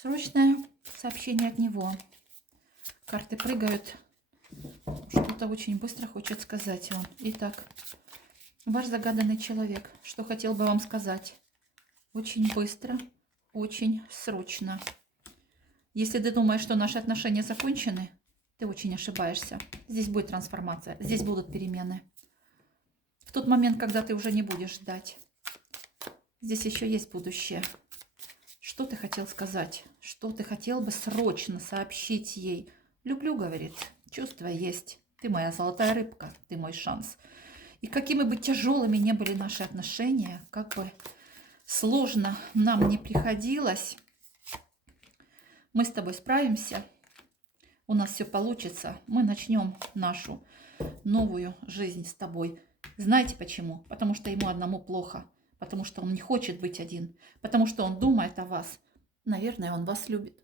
Срочное сообщение от него. Карты прыгают. Что-то очень быстро хочет сказать вам. Итак, ваш загаданный человек. Что хотел бы вам сказать? Очень быстро, очень срочно. Если ты думаешь, что наши отношения закончены, ты очень ошибаешься. Здесь будет трансформация, здесь будут перемены. В тот момент, когда ты уже не будешь ждать. Здесь еще есть будущее. Что ты хотел сказать? Что ты хотел бы срочно сообщить ей? Люблю, говорит. Чувства есть. Ты моя золотая рыбка, ты мой шанс. И какими бы тяжелыми ни были наши отношения, как бы сложно нам не приходилось, мы с тобой справимся. У нас все получится. Мы начнем нашу новую жизнь с тобой. Знаете почему? Потому что ему одному плохо. Потому что он не хочет быть один. Потому что он думает о вас. Наверное, он вас любит.